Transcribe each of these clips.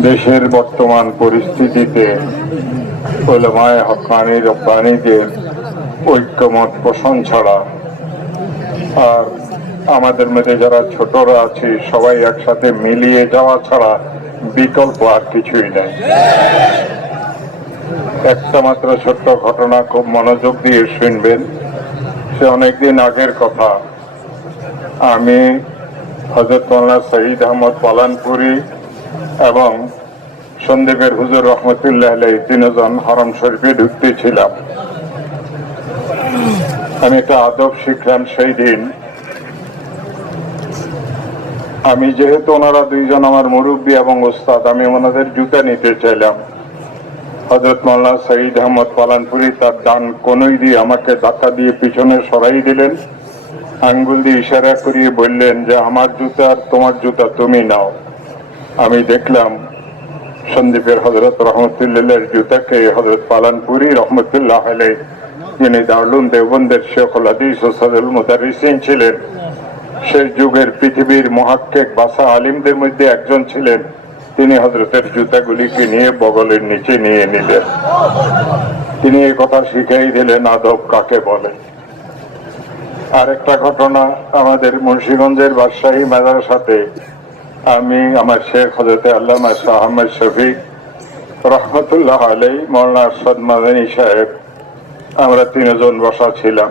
দেশের বর্তমান পরিস্থিতিতে ওলামায় হকানি রব্বানিদের ঐক্যমত পোষণ ছাড়া আর আমাদের মধ্যে যারা ছোটরা আছে, সবাই একসাথে মিলিয়ে যাওয়া ছাড়া বিকল্প আর কিছুই নেই। একটা মাত্র ছোট্ট ঘটনা খুব মনোযোগ দিয়ে শুনবেন। সে অনেকদিন আগের কথা। আমি হজরত মৌলানা শহীদ আহমদ পালানপুরি এবং সন্দীপের হুজুর রহমতুল্লাহ আলাই তিনজন হরম শরীফে ঢুকতেছিলাম। আমি একটা আদব শিখলাম সেই দিন। আমি যেহেতু ওনারা দুইজন আমার মুরব্বী এবং ওস্তাদ, আমি ওনাদের জুতা নিতে চাইলাম। হজরত মোল্লা সঈদ আহমদ পালানপুরি তার ডান কোনই দিয়ে আমাকে ধাক্কা দিয়ে পিছনে সরাই দিলেন। আঙ্গুল দিয়ে ইশারা করিয়ে বললেন যে, আমার জুতা আর তোমার জুতা তুমি নাও। আমি দেখলাম সন্দীপের হজরত রহমতুল্লাহের জুতাকে হজরত পালানপুরি রহমতুল্লাহ যিনি দারুল দেবন্দের শেখুল হাদিস ও সদুল মুদারিসিন ছিলেন। সেই যুগের পৃথিবীর মহাক্কেক বাসা আলিমদের মধ্যে একজন ছিলেন। তিনি হজরতের জুতাগুলিকে নিয়ে বগলের নিচে নিয়ে নিলেন। তিনি এই কথা শিখাই দিলেন, আদব কাকে বলে? আরেকটা ঘটনা আমাদের মুন্সীগঞ্জের বাদশাহী মাদ্রাসাতে আমি আমার শেখ হজরতে আল্লামা শাহ আহমদ শফিক রহমতুল্লাহ আলাই মৌলানা আরশাদ মাদানী সাহেব। আমরা তিনজন বসা ছিলাম।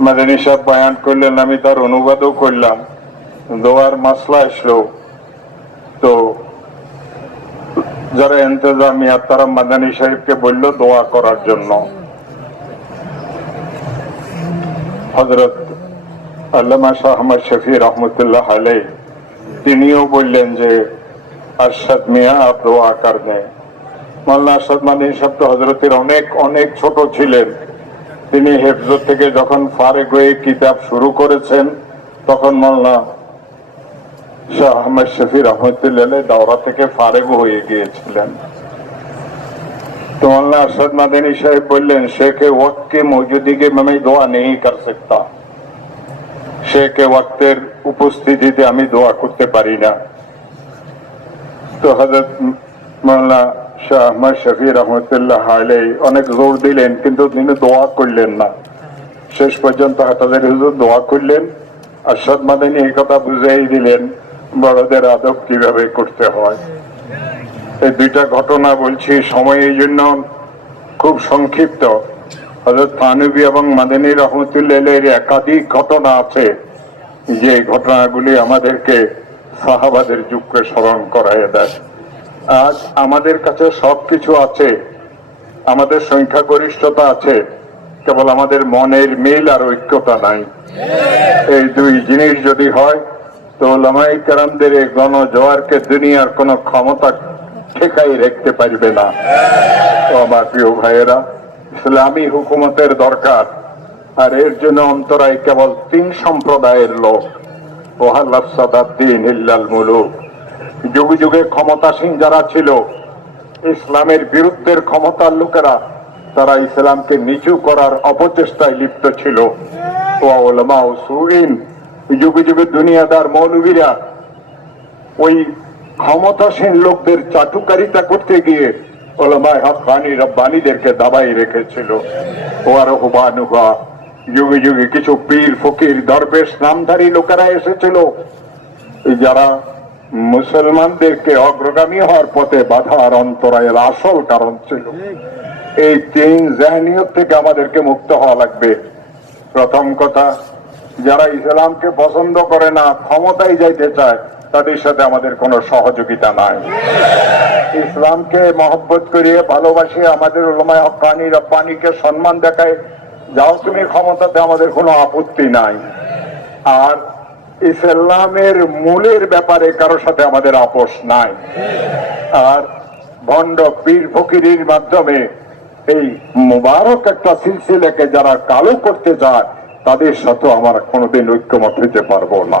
মাদানী সাহেব বয়ান করলেন, আমি তার অনুবাদও করলাম। দোয়ার মাসলা আসলো। তো যারা এন্তজামিয়া তারা মাদানী সাহেবকে বলল, দোয়া করার জন্য। হজরত আল্লামা শাহ আহমদ শফি রহমতুল্লাহ আলাই তিনিও বললেন যে আরশাদ মিয়া আপ দোয়া কর দেন মাল্লা আরশাদ মাদিনী সাহেব তো হজরতের অনেক অনেক ছোট ছিলেন তিনি হেফজ থেকে যখন ফারেক হয়ে কিতাব শুরু করেছেন তখন মাল্লা শাহ আহমদ শফি রহমতুল্লাহ দাওরা থেকে ফারেক হয়ে গিয়েছিলেন तो मौलाना अरशद मदनी साहब बोलें शेख वक्त की मौजूदगी में मैं दुआ नहीं कर सकता শেখ ওয়াক্তের উপস্থিতিতে আমি দোয়া করতে পারি না। তো হজরত মৌলানা শাহ আহমদ শফি রহমতুল্লাহ আলাই অনেক জোর দিলেন, কিন্তু তিনি দোয়া করলেন না। শেষ পর্যন্ত তাদের হুজুর দোয়া করলেন আরশাদ মাদানী এই কথা বুঝাই দিলেন, বড়দের আদব কীভাবে করতে হয়। এই দুইটা ঘটনা বলছি সময় এই জন্য খুব সংক্ষিপ্ত। হজরত থানবী এবং মাদানী রহমতুল্লাহ একাধিক ঘটনা আছে। যে ঘটনাগুলি আমাদেরকে সাহাবাদের যুগকে স্মরণ করাই দেয়। আজ আমাদের কাছে সব কিছু আছে। আমাদের সংখ্যাগরিষ্ঠতা আছে। কেবল আমাদের মনের মিল আর ঐক্যতা নাই। এই দুই জিনিস যদি হয়, তো লামাই কারামদের এই গণজোয়ারকে দুনিয়ার কোনো ক্ষমতা ঠেকাই রাখতে পারবে না। তো আমার প্রিয় ভাইয়েরা ইসলামী হুকুমতের দরকার। আর এর জন্য অন্তরায় কেবল তিন সম্প্রদায়ের লোক। ওহাল্লাফসাদাদ্দিন যুগে যুগে ক্ষমতাসীন যারা ছিল, ইসলামের বিরুদ্ধের ক্ষমতার লোকেরা, তারা ইসলামকে নিচু করার অপচেষ্টায় লিপ্ত ছিল। যুগে যুগে দুনিয়াদার মৌলবীরা ওই ক্ষমতাসীন লোকদের চাটুকারিতা করতে গিয়ে ওলামায় হকানি রব্বানিদেরকে দাবাই রেখেছিল। ও আর হুবানুবা যুগে যুগে কিছু পীর ফকির, দরবেশ, নামধারী লোকেরা এসেছিল। যারা মুসলমানদেরকে অগ্রগামী হওয়ার পথে বাধার অন্তরায়ের আসল কারণ ছিল। এই তিন জাহানিয়ত থেকে আমাদেরকে মুক্ত হওয়া লাগবে। প্রথম কথা, যারা ইসলামকে পছন্দ করে না, ক্ষমতায় যাইতে চায় তাদের সাথে আমাদের কোনো সহযোগিতা নাই। ইসলামকে মহব্বত করিয়ে ভালোবাসে আমাদের ওলমায় হকানি রব্বানিকে সম্মান দেখায়, যাও তুমি ক্ষমতাতে, আমাদের কোনো আপত্তি নাই। আর ইসলামের মূলের ব্যাপারে কারোর সাথে আমাদের আপোষ নাই। আর ভণ্ড পীর ফকিরির মাধ্যমে এই মুবারক একটা সিলসিলাকে যারা কালো করতে চায়, তাদের সাথে আমার কোনোদিন ঐক্যমত হইতে পারব না।